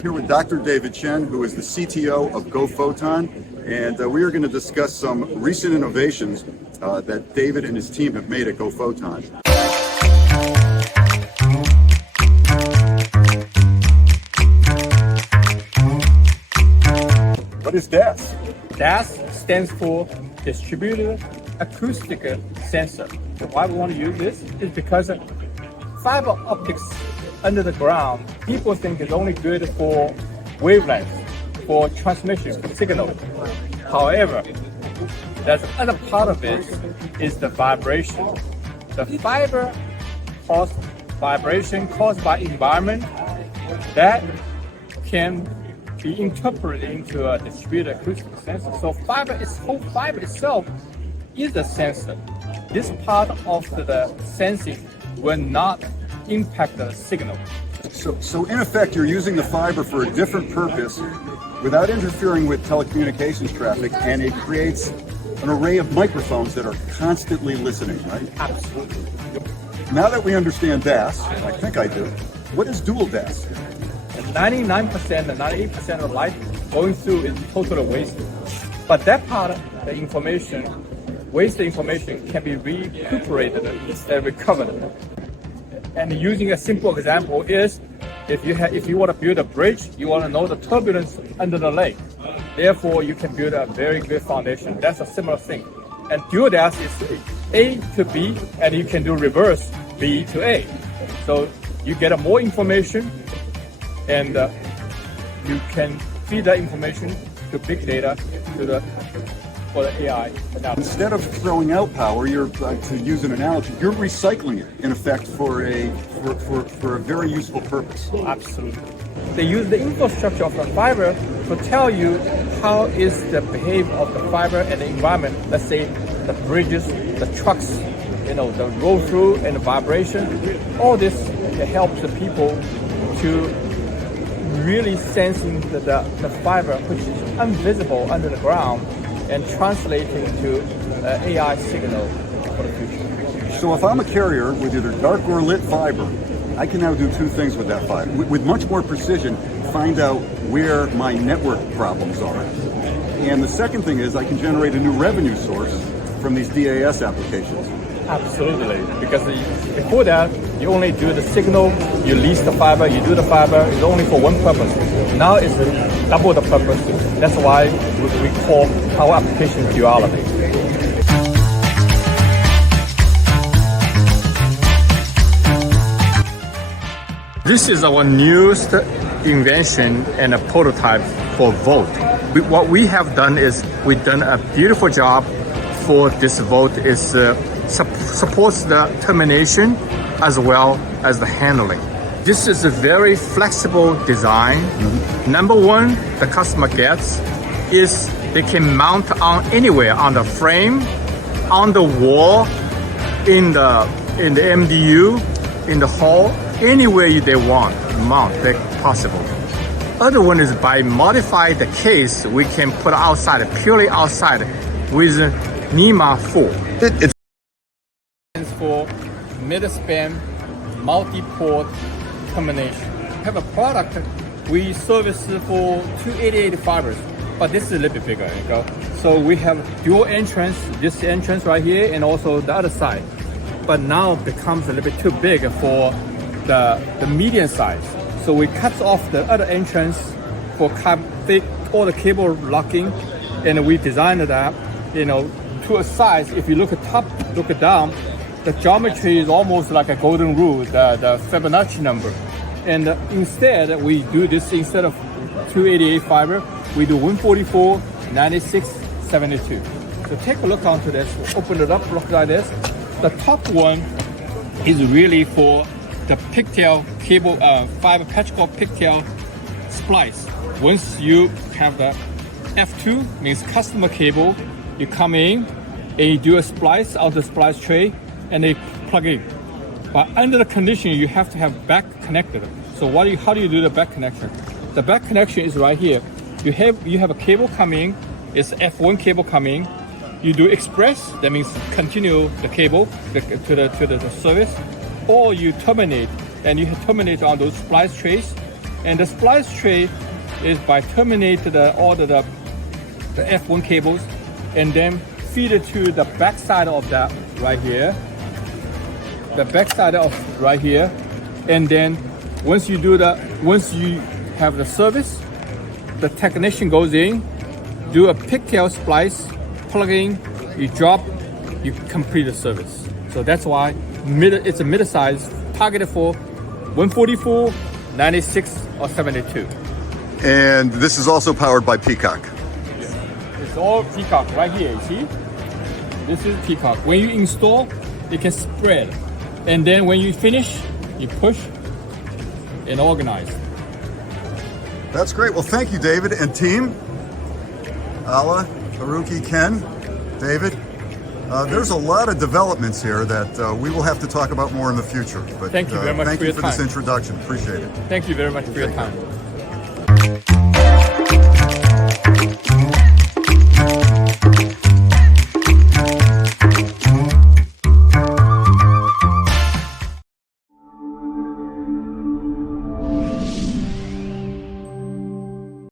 here with Dr. David Chen, who is the CTO of Foton, and we are going to discuss some recent innovations that David and his team have made at Foton. What is DAS? DAS stands for Distributed Acoustic Sensor. Why we want to use this is because fiber optics under the ground, people think is only good for wavelengths, for transmission, for signal. However, there's another part of it is the vibration. The fiber caused vibration caused by environment that can be interpreted into a distributed acoustic sensor. So whole fiber itself is a sensor. This part of the sensing will not impact the signal. So in effect, you're using the fiber for a different purpose without interfering with telecommunications traffic, and it creates an array of microphones that are constantly listening, right? Absolutely. Now that we understand DAS, I think I do, what is dual DAS? 99% and 98% of light going through is totally wasted. But that part, the information, wasted information can be recuperated and recovered. And using a simple example is, if you want to build a bridge, you want to know the turbulence under the lake. Therefore, you can build a very good foundation. That's a similar thing. And dual DAS is A to B, and you can do reverse B to A. So you get more information, and you can feed that information to big data for the AI analysis. Instead of throwing out power, to use an analogy, you're recycling it in effect for a very useful purpose. Absolutely. They use the infrastructure of the fiber to tell you how is the behavior of the fiber and the environment. Let's say the bridges, the trucks, the roll through and the vibration. All this helps the people to really sensing the fiber, which is invisible under the ground, and translating to AI signal for the future. So if I'm a carrier with either dark or lit fiber, I can now do two things with that fiber. With much more precision, find out where my network problems are. And the second thing is I can generate a new revenue source from these DAS applications. Absolutely, because before that, you only do the signal, you lease the fiber, you do the fiber, it's only for one purpose. Now it's double the purpose. That's why we call our application duality. This is our newest invention and a prototype for Volt. What we have done is we've done a beautiful job for this Volt. Is supports the termination as well as the handling. This is a very flexible design. Mm-hmm. Number one, the customer gets is they can mount on anywhere, on the frame, on the wall, in the MDU, in the hall, anywhere they want mount possible. Other one is by modify the case, we can put outside, purely outside with NEMA 4. It stands for mid-span multi-port termination. We have a product we service for 288 fibers, but this is a little bit bigger. So we have dual entrance, this entrance right here, and also the other side. But now it becomes a little bit too big for the medium size. So we cut off the other entrance for all the cable locking, and we designed that, to a size. If you look at top, look at down, the geometry is almost like a golden rule, the Fibonacci number. And instead, we do this instead of 288 fiber, we do 144, 96, 72. So take a look onto this. We'll open it up, look like this. The top one is really for the pigtail cable, fiber patchwork pigtail splice. Once you have the F2, means customer cable, you come in and you do a splice out the splice tray and they plug in. But under the condition, you have to have back connected. So how do you do the back connection? The back connection is right here. You have a cable coming, it's F1 cable coming. You do express, that means continue the cable to the service, or you terminate, and you terminate on those splice trays, And the splice tray is by terminate all the F1 cables and then feed it to the back side of that right here. The back side of right here. And then once you have the service, the technician goes in, do a pigtail splice, plug in, you drop, you complete the service. So that's why it's a mid-size targeted for 144, 96, or 72. And this is also powered by Peacock. It's all Peacock right here, you see? This is Peacock. When you install, it can spread. And then when you finish, you push and organize. That's great. Well, thank you, David and team. Ala, Haruki, Ken, David. There's a lot of developments here that we will have to talk about more in the future. But thank you very much thank for you your for this time. introduction. Appreciate it. Thank you very much for your time.